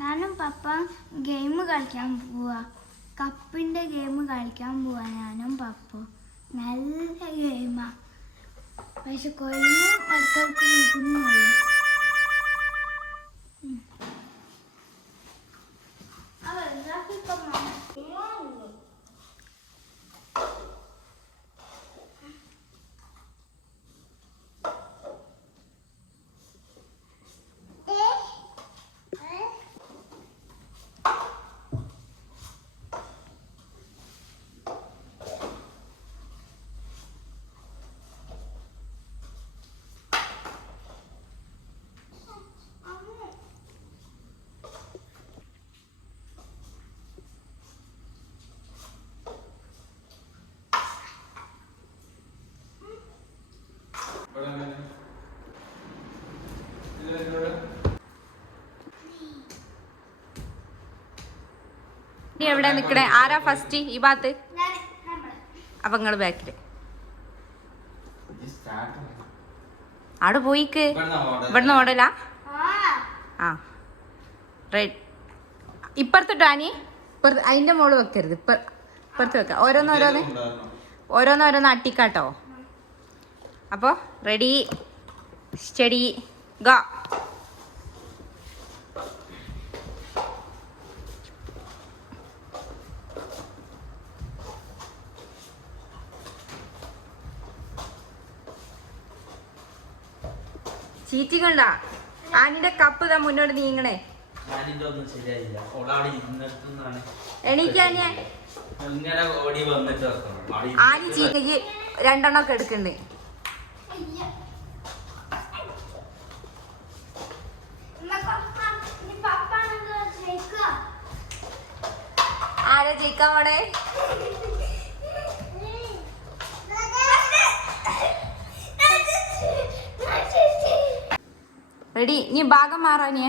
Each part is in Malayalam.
ഞാനും പപ്പ ഗെയിം കളിക്കാൻ പോവാ. കപ്പിന്റെ ഗെയിം കളിക്കാൻ പോവാ ഞാനും പപ്പ. നല്ല ഗെയിമാ, പക്ഷെ കൊയ്യും അടുക്കൾക്ക് നിൽക്കുന്നുള്ളൂ. നീ എവിടെ നിക്കണേ? ആരാ ഫസ്റ്റ് ഈ ഭാഗത്ത്? അപ്പൊ നിങ്ങള് ബാക്കില് അവിടെ പോയിക്ക്. ഇവിടുന്ന് ഓടലാ? ആ റെഡ്. ഇപ്പുറത്തിട്ടോ ആനി? അതിന്റെ മോള് വെക്കരുത്, ഇപ്പുറത്ത് വെക്ക. ഓരോന്നോരോന്ന് അട്ടിക്കാട്ടോ. അപ്പോ റെഡി സ്റ്റഡി ഗോ. ചീറ്റിംഗ് ഉണ്ടാ? ആനിന്റെ കപ്പ് ഇതാ മുന്നോട്ട് നീങ്ങണേ. എണീക്കാനിയ ആനി ചീറ്റയ്ക്ക് രണ്ടെണ്ണൊക്കെ എടുക്കണ്ടേ. ആരാ ജയിക്കാൻ പോണേ? റെഡി? നീ ഭാഗം മാറാനിയേ.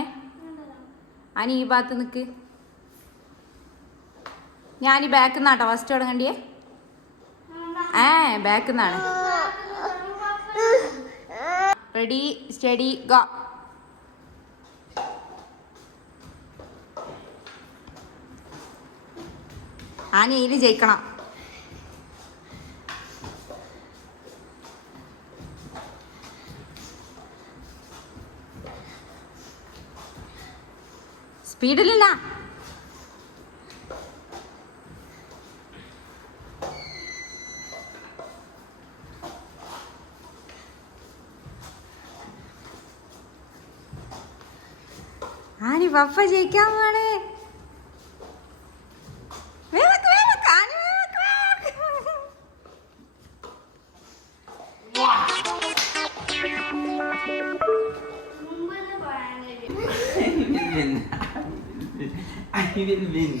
അനി ഈ ഭാഗത്ത് നിക്ക്. ഞാൻ ഈ ബാക്കിൽ നിന്നാട്ടോ ഫസ്റ്റ് തുടങ്ങണ്ടിയേ. ബാക്കിൽ നിന്നാണ്. Ready steady go. ആനി ഇതിൽ ജയിക്കണം. സ്പീഡിലില്ല. ആനി പപ്പ ജയിക്കാൻ പോണേ. I will win.